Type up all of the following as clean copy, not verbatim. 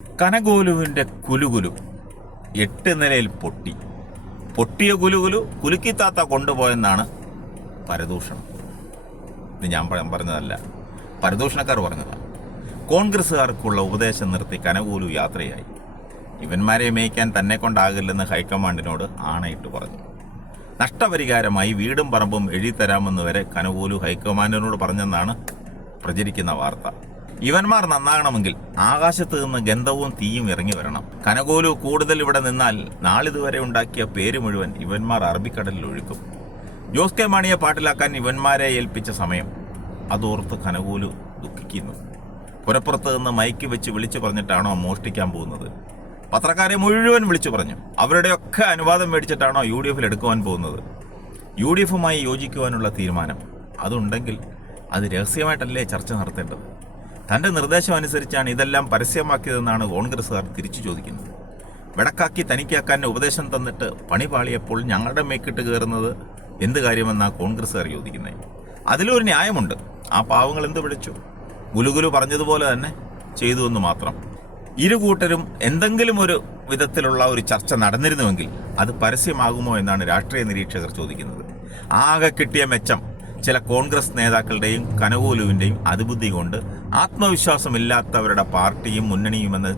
കനകോലുവിൻ്റെ കുലുകുലു 8 നിലയിൽ പൊട്ടിയ കുലുകുലു കുലുക്കിത്താത്ത കൊണ്ടുപോയെന്നാണ് പരദൂഷണം. ഇത് ഞാൻ പറഞ്ഞതല്ല, പരദൂഷണക്കാർ പറഞ്ഞതാണ്. കോൺഗ്രസ്സുകാർക്കുള്ള ഉപദേശം നിർത്തി കനകോലു യാത്രയായി. ഇവന്മാരെ മേയ്ക്കാൻ തന്നെ കൊണ്ടാകില്ലെന്ന് ഹൈക്കമാൻഡിനോട് ആണയിട്ട് പറഞ്ഞു. നഷ്ടപരിഹാരമായി വീടും പറമ്പും എഴുതിത്തരാമെന്ന് വരെ കനകോലു ഹൈക്കമാൻഡിനോട് പറഞ്ഞെന്നാണ് പ്രചരിക്കുന്ന വാർത്ത. ഇവന്മാർ നന്നാകണമെങ്കിൽ ആകാശത്ത് നിന്ന് ഗന്ധവും തീയും ഇറങ്ങി വരണം. കനകോലു കൂടുതൽ ഇവിടെ നിന്നാൽ നാളിതുവരെ ഉണ്ടാക്കിയ പേര് മുഴുവൻ ഇവന്മാർ അറബിക്കടലിൽ ഒഴുക്കും. ജോസ് കെ മാണിയെ പാട്ടിലാക്കാൻ ഇവന്മാരെ ഏൽപ്പിച്ച സമയം അതോർത്ത് കനകോലു ദുഃഖിക്കുന്നു. പുരപ്പുറത്ത് നിന്ന് മൈക്ക് വെച്ച് വിളിച്ചു പറഞ്ഞിട്ടാണോ മോഷ്ടിക്കാൻ പോകുന്നത്? പത്രക്കാരെ മുഴുവൻ വിളിച്ചു പറഞ്ഞു. അവരുടെയൊക്കെ അനുവാദം മേടിച്ചിട്ടാണോ UDF എടുക്കുവാൻ പോകുന്നത്? UDF യോജിക്കുവാനുള്ള തീരുമാനം അതുണ്ടെങ്കിൽ അത് രഹസ്യമായിട്ടല്ലേ ചർച്ച നടത്തേണ്ടത്? തൻ്റെ നിർദ്ദേശം അനുസരിച്ചാണ് ഇതെല്ലാം പരസ്യമാക്കിയതെന്നാണ് കോൺഗ്രസ്സുകാർ തിരിച്ചു ചോദിക്കുന്നത്. വെടക്കാക്കി തനിക്കാക്കാൻ ഉപദേശം തന്നിട്ട് പണി പാളിയപ്പോൾ ഞങ്ങളുടെ മേക്കിട്ട് കയറുന്നത് എന്ത് കാര്യമെന്നാണ് കോൺഗ്രസ്സുകാർ ചോദിക്കുന്നത്. അതിലൊരു ന്യായമുണ്ട്. ആ പാവങ്ങൾ എന്ത് വിളിച്ചു? ഗുലുഗുലു പറഞ്ഞതുപോലെ തന്നെ ചെയ്തു എന്ന് മാത്രം. ഇരുകൂട്ടരും എന്തെങ്കിലും ഒരു വിധത്തിലുള്ള ഒരു ചർച്ച നടന്നിരുന്നുവെങ്കിൽ അത് പരസ്യമാകുമോ എന്നാണ് രാഷ്ട്രീയ നിരീക്ഷകർ ചോദിക്കുന്നത്. ആകെ കിട്ടിയ മെച്ചം ചില കോൺഗ്രസ് നേതാക്കളുടെയും കനകോലുവിൻ്റെയും അതിബുദ്ധി കൊണ്ട് ആത്മവിശ്വാസമില്ലാത്തവരുടെ പാർട്ടിയും മുന്നണിയുമെന്ന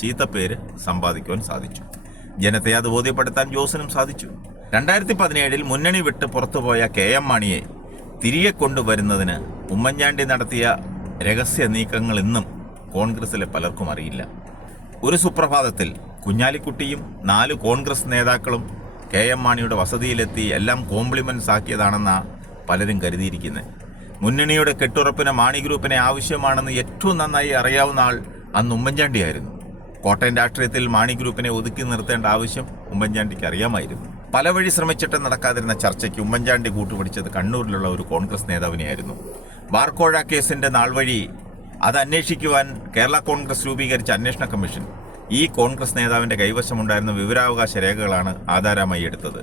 ചീത്തപ്പേര് സമ്പാദിക്കുവാൻ സാധിച്ചു. ജനത്തെ അത് ബോധ്യപ്പെടുത്താൻ ജോസിനും സാധിച്ചു. 2017 മുന്നണി വിട്ട് പുറത്തുപോയ KM മാണിയെ തിരികെ കൊണ്ടുവരുന്നതിന് ഉമ്മൻചാണ്ടി നടത്തിയ രഹസ്യ നീക്കങ്ങൾ ഇന്നും കോൺഗ്രസിലെ പലർക്കും അറിയില്ല. ഒരു സുപ്രഭാതത്തിൽ കുഞ്ഞാലിക്കുട്ടിയും 4 കോൺഗ്രസ് നേതാക്കളും KM മാണിയുടെ വസതിയിലെത്തി എല്ലാം കോംപ്ലിമെന്റ്സ് ആക്കിയതാണെന്ന പലരും കരുതിയിരിക്കുന്നത്. മുന്നണിയുടെ കെട്ടുറപ്പിന് മാണി ഗ്രൂപ്പിനെ ആവശ്യമാണെന്ന് ഏറ്റവും നന്നായി അറിയാവുന്ന ആൾ അന്ന് ഉമ്മൻചാണ്ടിയായിരുന്നു. കോട്ടയം രാഷ്ട്രീയത്തിൽ മാണി ഗ്രൂപ്പിനെ ഒതുക്കി നിർത്തേണ്ട ആവശ്യം ഉമ്മൻചാണ്ടിക്ക് അറിയാമായിരുന്നു. പല വഴി ശ്രമിച്ചിട്ട് നടക്കാതിരുന്ന ചർച്ചയ്ക്ക് ഉമ്മൻചാണ്ടി കൂട്ടുപിടിച്ചത് കണ്ണൂരിലുള്ള ഒരു കോൺഗ്രസ് നേതാവിനെയായിരുന്നു. ബാർക്കോഴ കേസിന്റെ നാൾ വഴി അത് അന്വേഷിക്കുവാൻ കേരള കോൺഗ്രസ് രൂപീകരിച്ച അന്വേഷണ കമ്മീഷൻ ഈ കോൺഗ്രസ് നേതാവിൻ്റെ കൈവശമുണ്ടായിരുന്ന വിവരാവകാശ രേഖകളാണ് ആധാരമായി എടുത്തത്.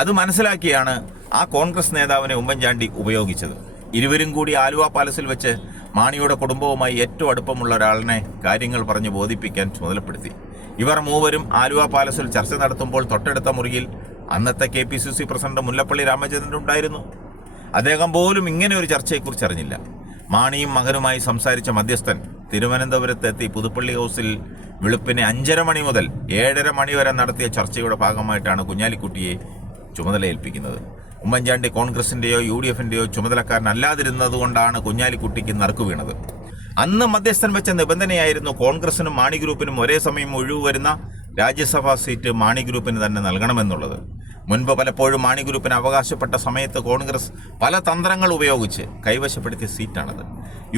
അത് മനസ്സിലാക്കിയാണ് ആ കോൺഗ്രസ് നേതാവിനെ ഉമ്മൻചാണ്ടി ഉപയോഗിച്ചത്. ഇരുവരും കൂടി ആലുവ പാലസിൽ വെച്ച് മാണിയുടെ കുടുംബവുമായി ഏറ്റവും അടുപ്പമുള്ള ഒരാളിനെ കാര്യങ്ങൾ പറഞ്ഞ് ബോധിപ്പിക്കാൻ ചുമതലപ്പെടുത്തി. ഇവർ മൂവരും ആലുവ പാലസിൽ ചർച്ച നടത്തുമ്പോൾ തൊട്ടടുത്ത മുറിയിൽ അന്നത്തെ KPCC പ്രസിഡന്റ് മുല്ലപ്പള്ളി രാമചന്ദ്രൻ ഉണ്ടായിരുന്നു. അദ്ദേഹം പോലും ഇങ്ങനെ ഒരു ചർച്ചയെക്കുറിച്ച് അറിഞ്ഞില്ല. മാണിയും മകനുമായി സംസാരിച്ച മധ്യസ്ഥൻ തിരുവനന്തപുരത്തെത്തി പുതുപ്പള്ളി ഹൗസിൽ വെളുപ്പിന് 5:30 മണി മുതൽ 7:30 മണി വരെ നടത്തിയ ചർച്ചയുടെ ഭാഗമായിട്ടാണ് കുഞ്ഞാലിക്കുട്ടിയെ ചുമതലയേൽപ്പിക്കുന്നത്. ഉമ്മൻചാണ്ടി കോൺഗ്രസിൻ്റെയോ UDFൻ്റെയോ ചുമതലക്കാരനല്ലാതിരുന്നതുകൊണ്ടാണ് കുഞ്ഞാലിക്കുട്ടിക്ക് നറുക്കു വീണത്. അന്ന് മധ്യസ്ഥൻ വെച്ച നിബന്ധനയായിരുന്നു കോൺഗ്രസിനും മാണി ഗ്രൂപ്പിനും ഒരേ സമയം ഒഴിവ് വരുന്ന രാജ്യസഭാ സീറ്റ് മാണി ഗ്രൂപ്പിന് തന്നെ നൽകണമെന്നുള്ളത്. മുൻപ് പലപ്പോഴും മാണി ഗ്രൂപ്പിന് അവകാശപ്പെട്ട സമയത്ത് കോൺഗ്രസ് പല തന്ത്രങ്ങൾ ഉപയോഗിച്ച് കൈവശപ്പെടുത്തിയ സീറ്റാണത്.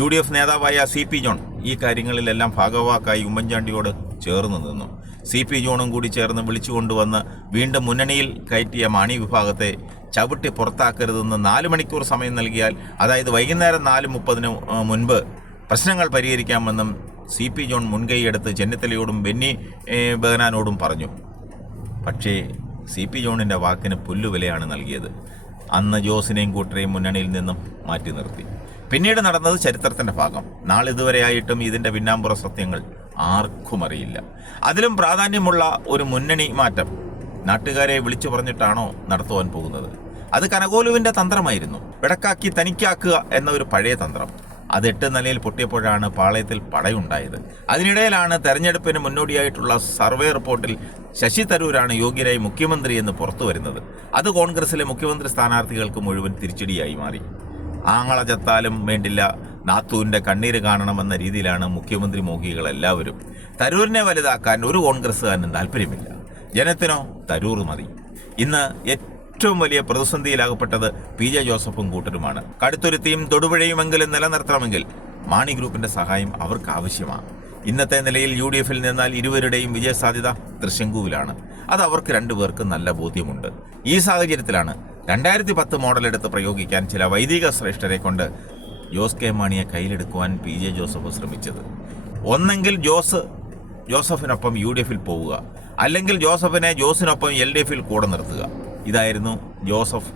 UDF നേതാവായ CP ജോൺ ഈ കാര്യങ്ങളിലെല്ലാം ഭാഗവാക്കായി ഉമ്മൻചാണ്ടിയോട് ചേർന്ന് നിന്നു. CP ജോണും കൂടി ചേർന്ന് വിളിച്ചുകൊണ്ടുവന്ന് വീണ്ടും മുന്നണിയിൽ കയറ്റിയ മാണി വിഭാഗത്തെ ചവിട്ടി പുറത്താക്കരുതെന്ന് 4 മണിക്കൂർ സമയം നൽകിയാൽ, അതായത് വൈകുന്നേരം 4:30 മുൻപ് പ്രശ്നങ്ങൾ പരിഹരിക്കാമെന്നും CP ജോൺ മുൻകൈയെടുത്ത് ചെന്നിത്തലയോടും ബെന്നി ബെഹനാനോടും പറഞ്ഞു. പക്ഷേ CP ജോണിൻ്റെ വാക്കിന് പുല്ലുവിലയാണ് നൽകിയത്. അന്ന് ജോസിനെയും കൂട്ടരെയും മുന്നണിയിൽ നിന്നും മാറ്റി നിർത്തി. പിന്നീട് നടന്നത് ചരിത്രത്തിൻ്റെ ഭാഗം. നാളിതുവരെയായിട്ടും ഇതിൻ്റെ പിന്നാമ്പുറ സത്യങ്ങൾ ആർക്കും അറിയില്ല. അതിലും പ്രാധാന്യമുള്ള ഒരു മുന്നണി മാറ്റം നാട്ടുകാരെ വിളിച്ചു പറഞ്ഞിട്ടാണോ നടത്തുവാൻ പോകുന്നത്? അത് കനകോലുവിൻ്റെ തന്ത്രമായിരുന്നു. വെടക്കാക്കി തനിക്കാക്കുക എന്ന ഒരു പഴയ തന്ത്രം. അത് 8 നിലയിൽ പൊട്ടിയപ്പോഴാണ് പാളയത്തിൽ പടയുണ്ടായത്. അതിനിടയിലാണ് തെരഞ്ഞെടുപ്പിന് മുന്നോടിയായിട്ടുള്ള സർവേ റിപ്പോർട്ടിൽ ശശി തരൂരാണ് യോഗ്യരായി മുഖ്യമന്ത്രി എന്ന് പുറത്തു വരുന്നത്. അത് കോൺഗ്രസിലെ മുഖ്യമന്ത്രി സ്ഥാനാർത്ഥികൾക്ക് മുഴുവൻ തിരിച്ചടിയായി മാറി. ആങ്ങള ചത്താലും വേണ്ടില്ല, നാത്തൂൻ്റെ കണ്ണീര് കാണണമെന്ന രീതിയിലാണ് മുഖ്യമന്ത്രി മോഹികൾ എല്ലാവരും. തരൂരിനെ വലുതാക്കാൻ ഒരു കോൺഗ്രസ്സുകാരനും താല്പര്യമില്ല. ജനത്തിനോ തരൂർ മതി. ഇന്ന് ഏറ്റവും വലിയ പ്രതിസന്ധിയിലാകപ്പെട്ടത് PJ ജോസഫും കൂട്ടരുമാണ്. കടുത്തുരുത്തിയും തൊടുപുഴയുമെങ്കിലും നിലനിർത്തണമെങ്കിൽ മാണി ഗ്രൂപ്പിന്റെ സഹായം അവർക്ക് ആവശ്യമാണ്. ഇന്നത്തെ നിലയിൽ UDFൽ നിന്നാൽ ഇരുവരുടെയും വിജയസാധ്യത തൃശങ്കുവിലാണ്. അത് അവർക്ക് രണ്ടുപേർക്കും നല്ല ബോധ്യമുണ്ട്. ഈ സാഹചര്യത്തിലാണ് 2010 മോഡലെടുത്ത് പ്രയോഗിക്കാൻ ചില വൈദിക ശ്രേഷ്ഠരെ കൊണ്ട് ജോസ് കെ മാണിയെ കയ്യിലെടുക്കുവാൻ PJ ജോസഫ് ശ്രമിച്ചത്. ഒന്നെങ്കിൽ ജോസഫിനൊപ്പം UDFൽ പോവുക, അല്ലെങ്കിൽ ജോസഫിനെ ജോസിനൊപ്പം LDFൽ കൂടെ നിർത്തുക. ഇതായിരുന്നു ജോസഫ്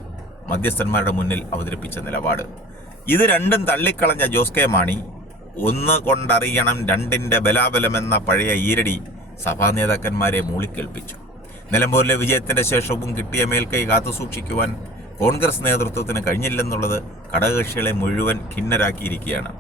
മധ്യസ്ഥന്മാരുടെ മുന്നിൽ അവതരിപ്പിച്ച നിലപാട്. ഇത് രണ്ടും തള്ളിക്കളഞ്ഞ ജോസ് കെ മാണി ഒന്ന് കൊണ്ടറിയണം രണ്ടിൻ്റെ ബലാബലമെന്ന പഴയ ഈരടി സഭാ നേതാക്കന്മാരെ മൂളിക്കേൾപ്പിച്ചു. നിലമ്പൂരിലെ വിജയത്തിൻ്റെ ശേഷവും കിട്ടിയ മേൽക്കൈ കാത്തുസൂക്ഷിക്കുവാൻ കോൺഗ്രസ് നേതൃത്വത്തിന് കഴിഞ്ഞില്ലെന്നുള്ളത് ഘടകകക്ഷികളെ മുഴുവൻ ഖിന്നരാക്കിയിരിക്കുകയാണ്.